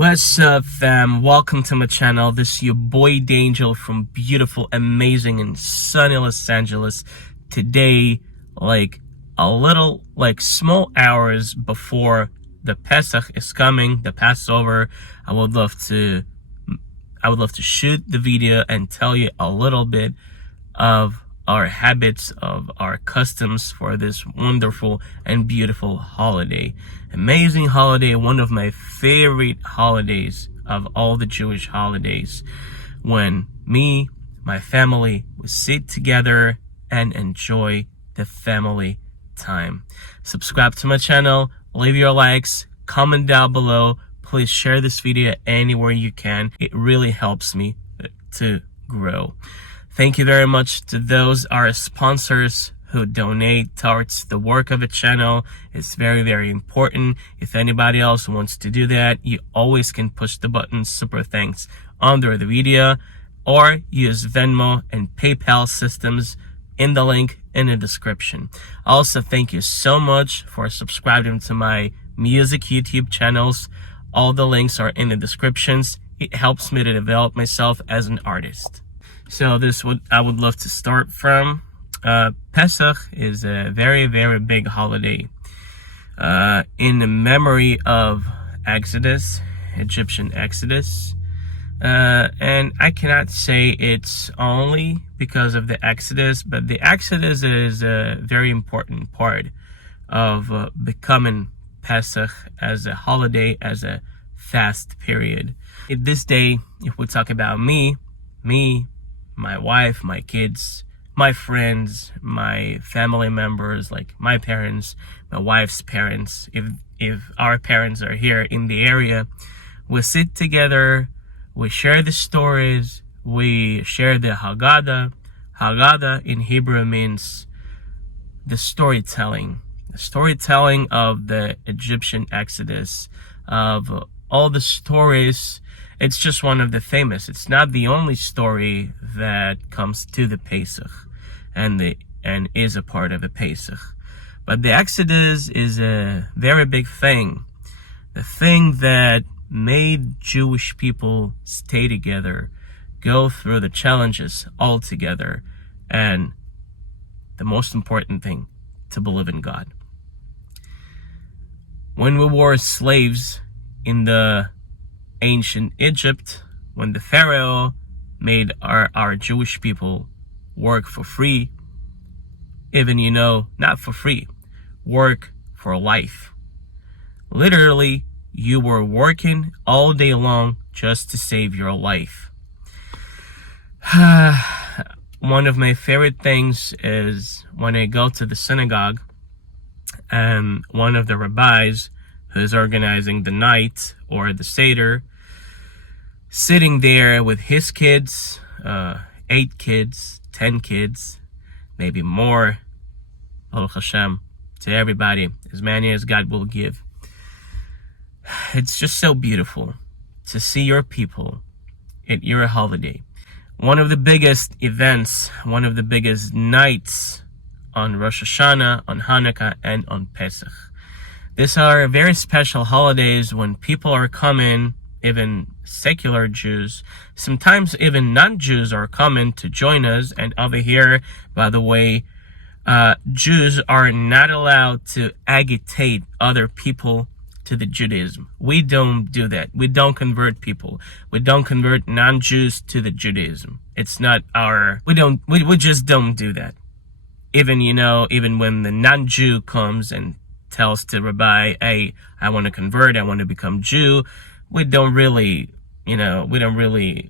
What's up, fam? Welcome to my channel. This is your boy Dangel from beautiful, amazing, and sunny Los Angeles. Today, small hours before the Pesach is coming, the Passover, I would love to shoot the video and tell you a little bit of our habits, of our customs for this wonderful and beautiful holiday. Amazing holiday, one of my favorite holidays of all the Jewish holidays, when me, my family, we sit together and enjoy the family time. Subscribe to my channel, leave your likes, comment down below. Please share this video anywhere you can. It really helps me to grow. Thank you very much to those our sponsors who donate towards the work of the channel. It's very, very important. If anybody else wants to do that, you always can push the button super thanks under the video, or use Venmo and PayPal systems in the link in the description. Also, thank you so much for subscribing to my music YouTube channels. All the links are in the descriptions. It helps me to develop myself as an artist. So I would love to start from. Pesach is a very, very big holiday in the memory of Exodus, Egyptian Exodus. And I cannot say it's only because of the Exodus, but the Exodus is a very important part of becoming Pesach as a holiday, as a fast period. In this day, if we talk about me, my wife, my kids, my friends, my family members, like my parents, my wife's parents, if our parents are here in the area, we sit together, we share the stories, we share the Haggadah. Haggadah in Hebrew means the storytelling of the Egyptian Exodus, of all the stories. It's just one of the famous. It's not the only story that comes to the Pesach and is a part of the Pesach. But the Exodus is a very big thing. The thing that made Jewish people stay together, go through the challenges all together, and the most important thing, to believe in God. When we were slaves in the ancient Egypt, when the Pharaoh made our Jewish people work for free, even, not for free, work for life. Literally, you were working all day long just to save your life. One of my favorite things is when I go to the synagogue and one of the rabbis who's organizing the night or the Seder, sitting there with his kids, 8 kids, 10 kids, maybe more, Baruch Hashem, to everybody, as many as God will give. It's just so beautiful to see your people at your holiday. One of the biggest events, one of the biggest nights on Rosh Hashanah, on Hanukkah, and on Pesach. These are very special holidays when people are coming, even secular Jews, sometimes even non-Jews are coming to join us. And over here, by the way, Jews are not allowed to agitate other people to the Judaism. We don't do that. We don't convert people. We don't convert non-Jews to the Judaism. It's not we just don't do that. Even, even when the non-Jew comes and tells the rabbi, hey, I want to convert, I want to become Jew, we don't really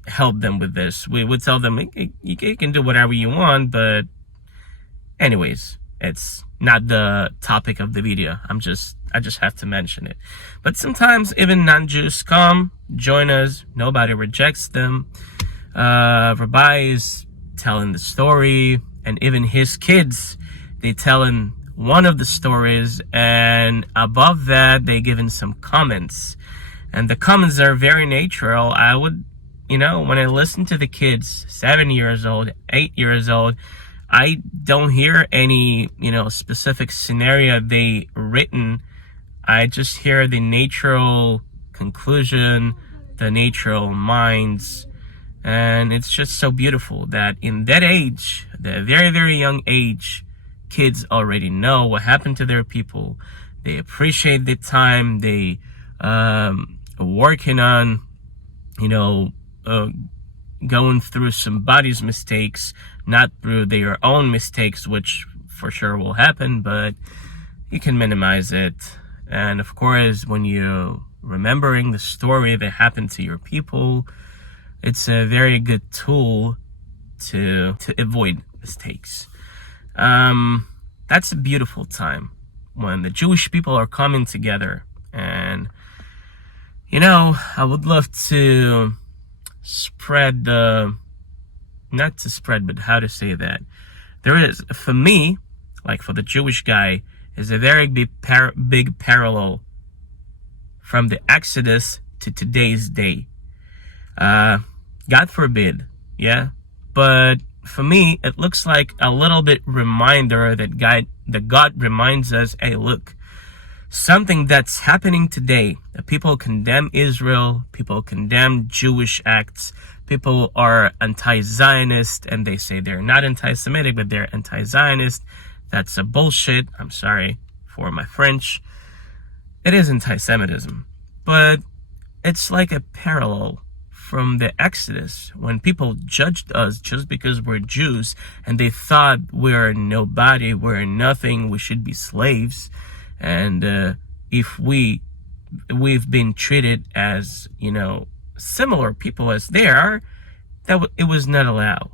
help them with this. We would tell them, you can do whatever you want, but anyways, it's not the topic of the video. I just have to mention it. But sometimes even non-Jews come, join us, nobody rejects them. Rabbi is telling the story, and even his kids, they telling one of the stories, and above that, they giving some comments. And the comments are very natural. I would, when I listen to the kids, 7 years old, 8 years old, I don't hear any, specific scenario they written. I just hear the natural conclusion, the natural minds. And it's just so beautiful that in that age, the very, very young age, kids already know what happened to their people. They appreciate the time. They working on, going through somebody's mistakes, not through their own mistakes, which for sure will happen, but you can minimize it. And of course, when you're remembering the story that happened to your people, it's a very good tool to avoid mistakes. That's a beautiful time when the Jewish people are coming together. And, I would love to spread not to spread, but how to say that. There is, for me, like for the Jewish guy, is a very big parallel from the Exodus to today's day. God forbid, yeah? But for me, it looks like a little bit reminder that God reminds us, hey, look, something that's happening today. People condemn Israel, people condemn Jewish acts, people are anti-Zionist, and they say they're not anti-Semitic, but they're anti-Zionist. That's a bullshit. I'm sorry for my French. It is anti-Semitism, but it's like a parallel from the Exodus, when people judged us just because we're Jews, and they thought we're nobody, we're nothing, we should be slaves. And if we've been treated as, similar people as they are, it was not allowed.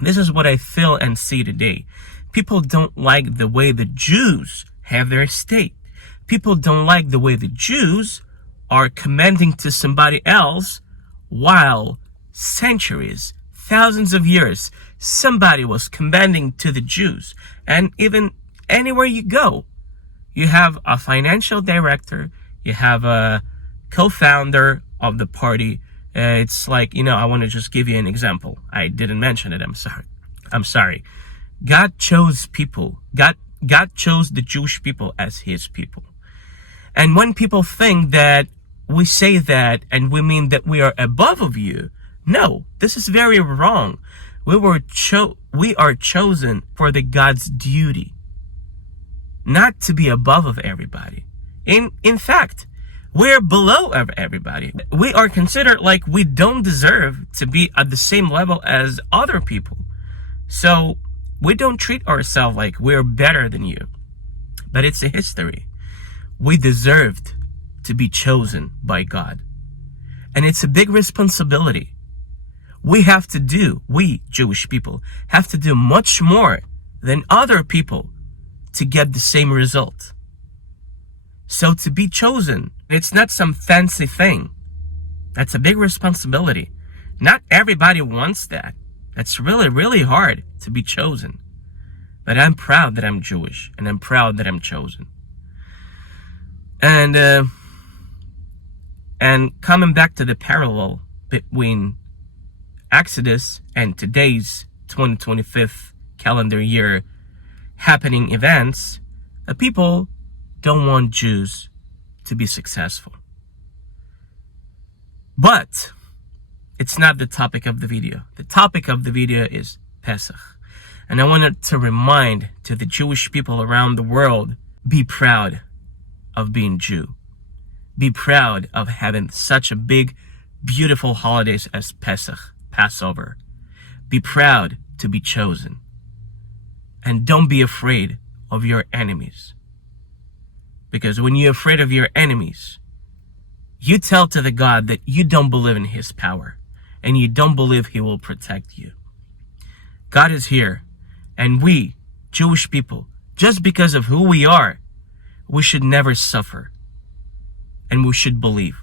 This is what I feel and see today. People don't like the way the Jews have their state. People don't like the way the Jews are commanding to somebody else, while centuries, thousands of years, somebody was commanding to the Jews. And even anywhere you go, you have a financial director, you have a co-founder of the party. It's like, I want to just give you an example. I didn't mention it. I'm sorry. God chose people. God chose the Jewish people as his people. And when people think that we say that and we mean that we are above of you, no, this is very wrong. We are chosen for the God's duty, not to be above of everybody. In fact, we're below of everybody. We are considered like we don't deserve to be at the same level as other people. So we don't treat ourselves like we're better than you. But it's a history. We deserved to be chosen by God. And it's a big responsibility. We Jewish people, have to do much more than other people to get the same result. So to be chosen, it's not some fancy thing. That's a big responsibility. Not everybody wants that. That's really, really hard to be chosen. But I'm proud that I'm Jewish, and I'm proud that I'm chosen. And coming back to the parallel between Exodus and today's 2025 calendar year happening events, the people don't want Jews to be successful. But it's not the topic of the video. The topic of the video is Pesach. And I wanted to remind to the Jewish people around the world, be proud of being Jew. Be proud of having such a big, beautiful holidays as Pesach, Passover. Be proud to be chosen. And don't be afraid of your enemies. Because when you're afraid of your enemies, you tell to the God that you don't believe in his power, and you don't believe he will protect you. God is here, and we, Jewish people, just because of who we are, we should never suffer. And we should believe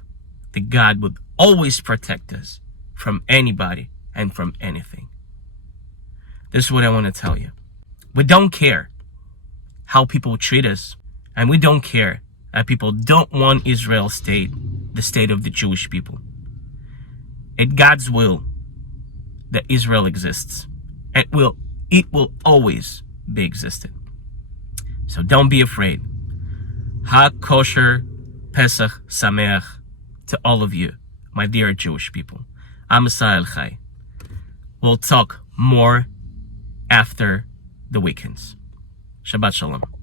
that God would always protect us from anybody and from anything. This is what I want to tell you. We don't care how people treat us, and we don't care that people don't want Israel's state, the state of the Jewish people. It's God's will that Israel exists. It will always be existed. So don't be afraid. Ha kosher Pesach Sameach to all of you, my dear Jewish people. Am Yisrael Chai. We'll talk more after the weekends. Shabbat Shalom.